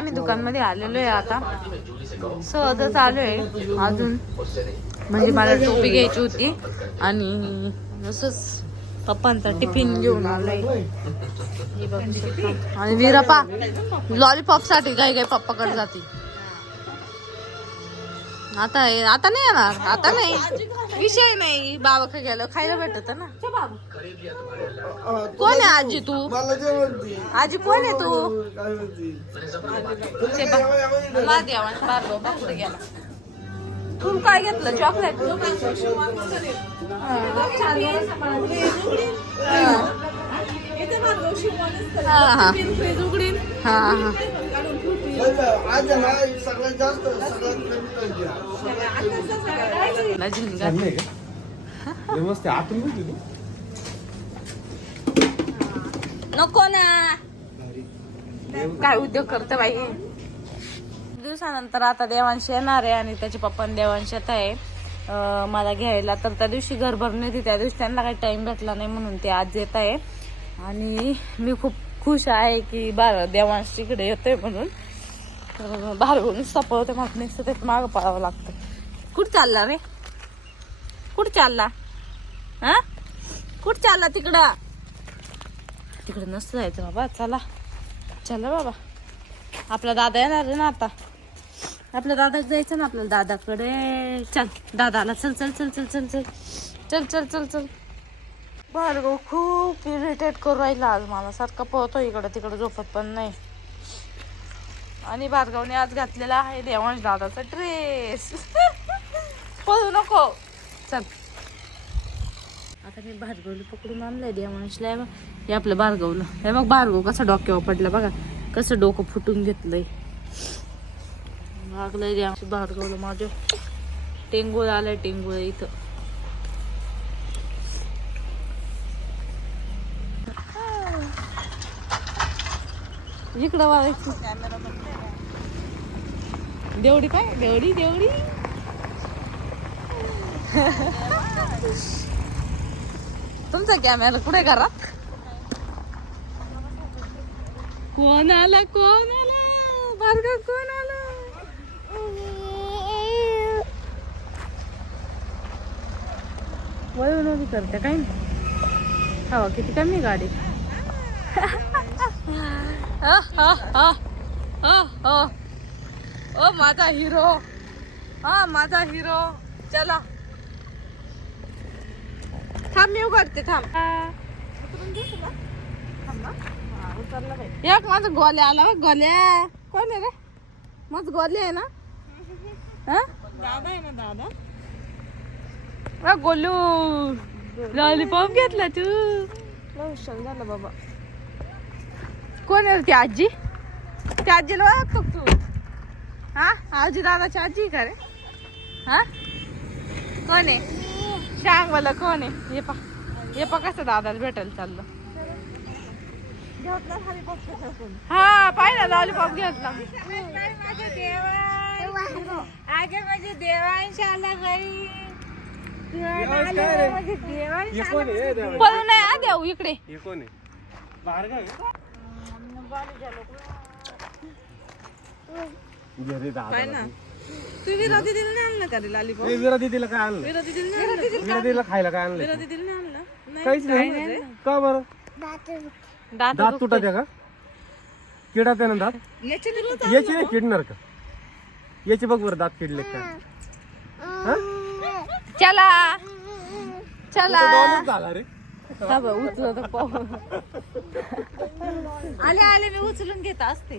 आम्ही दुकानमध्ये आलेलो आहे आता. सहजच आलो आहे अजून. म्हणजे मला टोपी घ्यायची होती आणि असंच पप्पांचा टिफिन घेऊन आलोय. आणि वीरप्पा लॉलीपॉपसाठी काही काही पप्पाकडे जाते? आता आता नाही येणार. आता नाही. विषय नाही. बाबाकडे गेलो. खायला भेटत ना. कोण आहे आजी तू? मला जे म्हणती. आजी कोण आहे तू? काय म्हणती? ते बघ. बाबा गेला. काय घेतलं? चॉकलेट हा. हा हा हा. आज सगळ्यात जास्त सगळ्यात आतून नको ना. काय उद्योग करत बाई? दिवसानंतर आता देवांश येणार आहे आणि त्याचे पप्पा देवांश येत आहे. मला घ्यायला. तर त्या दिवशी घर भरली होती त्या दिवशी त्यांना काही टाइम भेटला नाही म्हणून ते आज येत आहे. आणि मी खूप खुश आहे की बार देवांश तिकडे येतोय म्हणून. तर बाहेर नुसता पळवते मग नुसतं ते मागं पळावं लागतं कुठं चालला रे? कुठं चालला? हा? कुठं चालला तिकडं? तिकडे नसतं जायचं बाबा चला. चला बाबा. आपला दादा येणार आहे ना आता. आपल्या दादाक जायचं ना आपल्याला दादाकडे. चल दादाला चल चल चल चल चल चल. चल चल चल चल. बाळगो खूप इरिटेट करू राहिला आज मला. सारखा पळतो इकडं तिकडं झोपत पण नाही. आणि भार्गवने आज घातलेला आहे देवांश दादाचा ड्रेस. पळू नको. चल. आता मी भार्गवला पकडून आणलंय देवांशला. हे हे आपलं भार्गवलं. हे मग भार्गव कसं डोक्यावर पडलं बघा. कसं डोकं फुटून घेतलंय. लागलंय देवांश भार्गवलं माझं. टेंगुळ आलंय टेंगुळ इथं. इकडं वाजायचं देवडी काय देवडी देवडी. तुमचा कॅमेरा कुठे करा कोण आला कोण आला भार्गव कोण आला वय उभी करते काय? नाही हवा किती कमी गाडी हा हा. हा हा. ओ माझा हिरो हा माझा हिरो चला. थांब मी उघडते थांब. एक माझा गोल्या आला बघ गोल्या. कोण आहे रे? माझ गोल्या आहे ना? हा? दादा आहे ना दादा गोलू. लॉलीपॉप घेतला तू. हुशार झालं बाबा कोण आहे ती आजी? त्या आजीला ओळखतो तू? हा? आजी दादाची आजी का रे? हा? कोण आहे? सांग मला कोण आहे? ये पा ये पा कसं दादाला भेटायला चाललं? हा पाहिलं लॉलीपॉप घेतला. अगे माझे देवांश आला घरी हे? पळू नाही आ देऊ इकडे. हे घरी दादा तू विरोधी दिलं नाही आणलं का रे लालीपॉप ए, विरा दीदीला काय आणलं? नाही विरा दीदीला खायला काय आणलं? विरोधी दिलं नाही आणलं. नाही काहीच नाही. का बरं? दात दात तुटत आहे का? किडात आहे ना दात? याचे दिलं याची नाही किडणार का? याची बघ बरं दात किडले का? हा? चला. चला. झाला रे. हा बा उचलं तर पाहू. आले आले मी उचलून घेत असते.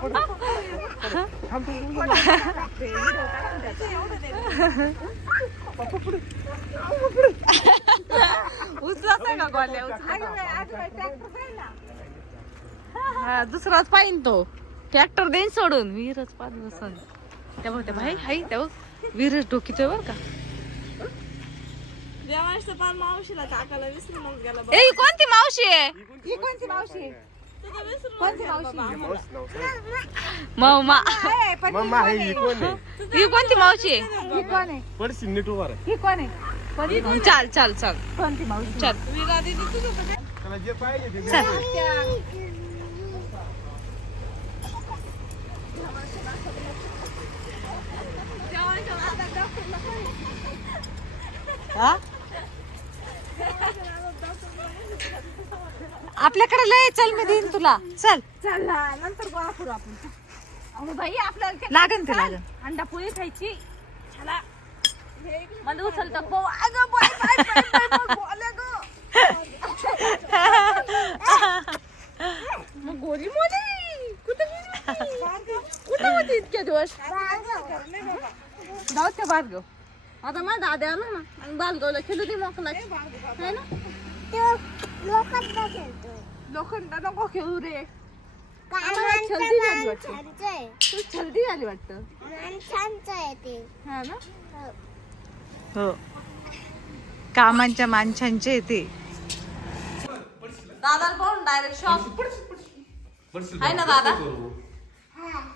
पुढे. थांब, थांब, थांब. उचलत नाही का गोल्या उचलत हा दुसराच पाहिन तो. ट्रॅक्टर देईन सोडून. विहीरच पाहत बसून. त्या बघ त्या भाई हाय त्या बघ. विहीरच डोकीतोय बर का. देवांशचा पान मावशीला टाकायला विसरूनच गेला ए ही कोणती मावशी आहे? ही कोणती मावशी कोणती मावशी? मऊ मा मम्मा. आहे ही कोण आहे? ही कोणती मावशी आहे? ही कोण आहे? पडशील नीट उभा राहा. ही कोण आहे? चाल चाल चाल कोणती मावशी? चल. विरा दीदी तुझं कुठे? त्याला जे पाहिजे ते चल. हा? आपल्याकडे लय चल मी देईन तुला. चल. चल ना, नंतर गोळा करू आपण. अहो बाई आपल्याला ते- लागन ते लागन अंडा पोळी खायची. चला. मला उचलता. अगं बोले गं. मग गोरी मोली. कुठे गेली? कुठे होती इतक्या दिवस? जाऊ त्या बारगाव आता माझा दादा आला ना आणि बालगावला खेळू दे मोकला. है ना? लोखंड नको खेळू रे. आम्हाला छलदी झाली वाटतं. तू छलदी झाली वाटतं. हा ना? हो. कामांच्या माणसांचे ते. दादा पाहून डायरेक्ट शॉक आहे ना दादा?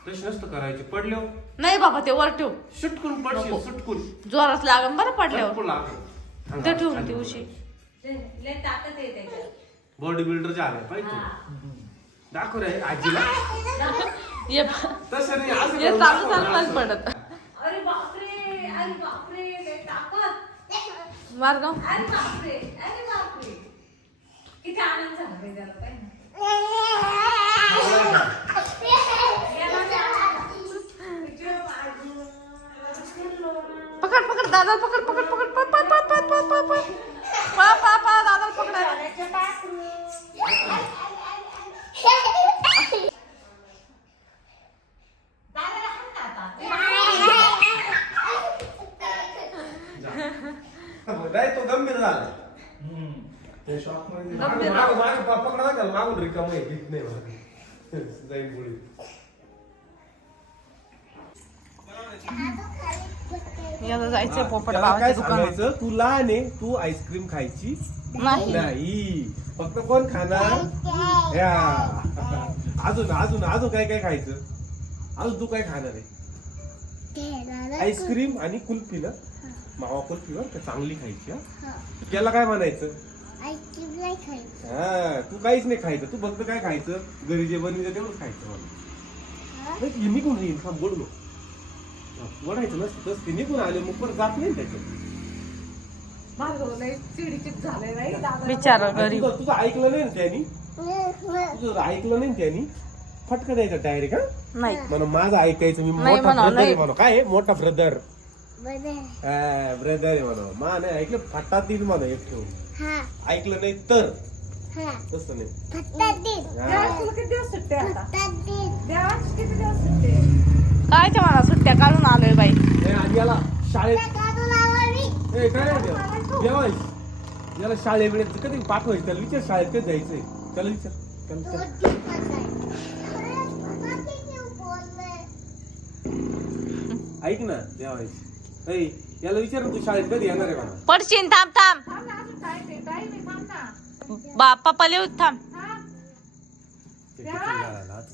तशी नसतं करायचे. पडले नाही बाबा ते वर ठेव. सुटकून पडशील सुटकून. जोरात लागन बरं पडल्यावर. लागेल. ते ठेवून बॉडी बिल्डरच्या आल्या पाहिजे तू. दाखव रे आजीला. ये तसं नाही असं ये करून चालू दाखव चालू ना, बंद असं. पडत. अरे बापरे अरे बापरे ताकद. मार्गाव अरे बापरे अरे बापरे. किती आनंद झाला रे त्याला पाहिजे पकड पकड दादा पकड पकड पकड. नाही तो गंभीर झाला. मागं- मागं- मागं प- पकडा ना त्याला मागून रिकामं आहे भीत नाही मागं. जाईन गोळी याला जायचंय पोपट त्याला काय बाबाच्या दुकानात. सांगायचं? तू लहान आहे तू आईस्क्रीम खायची? नाही. नाही. फक्त कोण खाणार? या. अजून अजून अजून काय काय खायचं? अजून तू काय खाणार आहे? आईस्क्रीम आणि कुल्फी ना? मावा कुल्फी बरं का चांगली खायची हा? त्याला काय म्हणायचं? हा तू काहीच नाही खायचं तू फक्त काय खायचं? घरी जे बनवलं तेवढंच खायचं मला नाही, हे निघून येईल थांब बोलू नको. हा, ओढायचं नसतं तसं ते निघून आले मग परत जात नाही त्याच्यात. बिचारा आणि गरीब. तुझं तुझं ऐकलं नाही ना त्यांनी? तुझं ऐकलं नाही ना त्यांनी? फटका द्यायचा डायरेक्ट हा? नाही. म्हणून माझं ऐकायचं मी नाही मोठा म्हणा, ब्रदर नाही. म्हणून. काय आहे? मोठा ब्रदर ब्रदर आहे म्हणून मा नाही ऐकलं? फटात देईल म्हणा एक ठेवून. ऐकलं नाही तर. तसं नाही. हा. काय ते मला सुट्ट्या काढून आलोय बाई. आणि याला शाळेत ए, काय नाही देवा? देवाय याला वेळेत कधी पाठवायचं? त्याला विचार शाळेत कधी जायचंय? त्याला विचार. त्याला विचार. ऐक ना देवाय ऐ याला विचार ना, तू शाळेत कधी येणार आहे म्हणा पडशीन थांब थांब. थांब ना अजून टाइम आहे. टाइम आहे थांब ना. बाप पप्पा लिहू थांब. थांब ते किती झाला आज?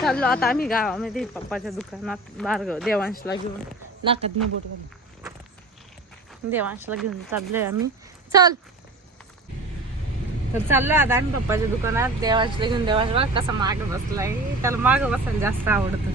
चाललो आता आम्ही गावामध्ये पप्पाच्या दुकानात बारगाव देवांशला घेऊन नाकात मी बोट घालून. देवांशला घेऊन चाललोय आम्ही. चल. तर चाललो आता आम्ही पप्पाच्या दुकानात. देवांशला घेऊन देवांश कसा माग बसलाय. त्याला माग बसायला जास्त आवडतं.